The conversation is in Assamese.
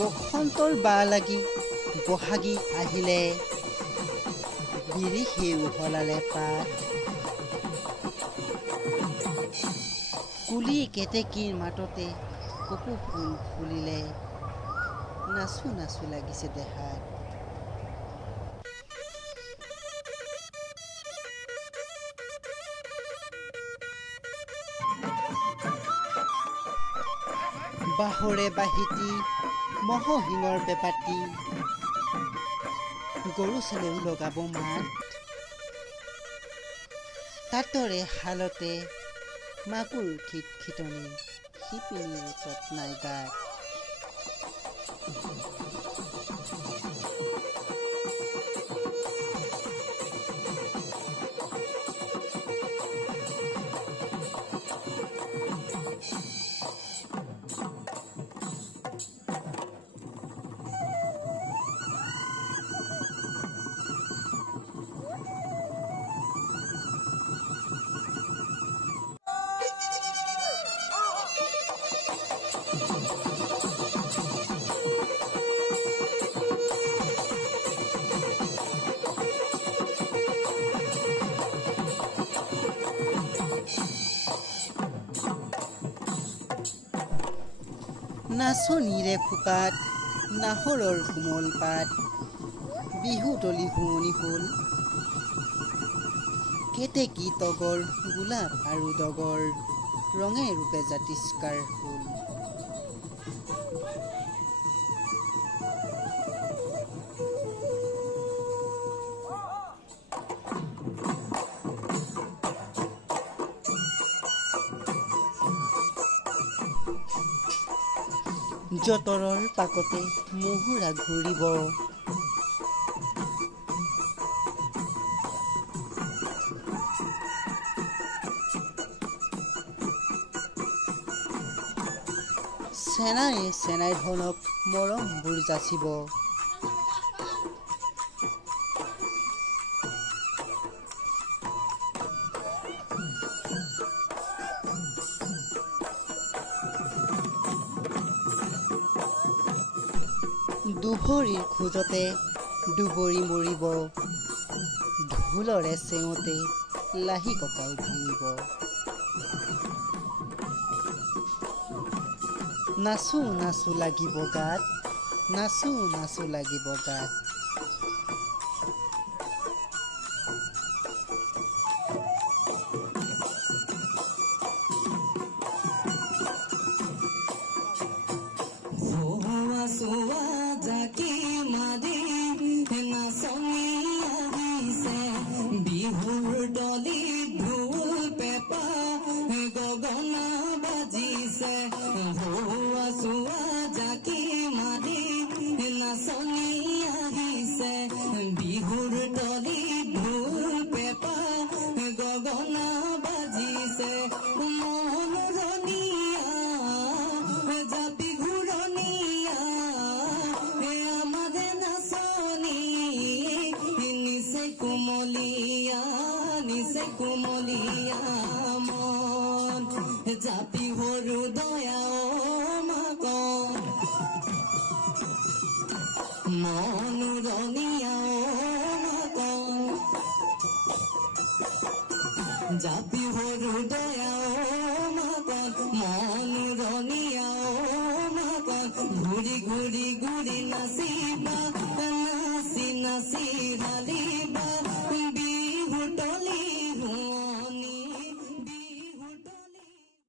বসন্তৰ বা লাগি বহাগী আহিলে বিৰিষে উহলালে পাত কুলি কেতেকীৰ মাততে কপৌ ফুল ফুলিলে নাচো নাচো লাগিছে দেহাত বাহৰে বাহিতি মহহিঙৰ বেপাতি গৰু চেলেও লগাব মাত তাতৰে হালতে মাকুৰ খিটখিটনি শিপিনীৰ তত নাই গাত নাচনীৰে খোপাত নাহৰৰ কোমল পাত বিহু তলি শুৱনি হ'ল কেতেকী তগৰ গোলাপ আৰু ডগৰ ৰঙে ৰূপে জাতিষ্কাৰ হ'ল যতৰৰ পাকতে মহুৰা ঘূৰিব চেনাই চেনাই ধনক মৰমবোৰ যাচিব দুভৰিৰ খোজতে দুবৰি মৰিব ঢোলৰে চেওঁতে লাহি কঁকাল ভাঙিব নাচো নাচো লাগিব গাত নাচো নাচো লাগিব গাত কুমলীয়া মন জাপি সৰু দয়া মাক মনোৰণীয়া মাক জাপি সৰু দয়া মাক মনোৰণীয়া মাক ঘূৰি ঘূৰি ঘূৰি নাচিবা নাচি নাচি ঢালি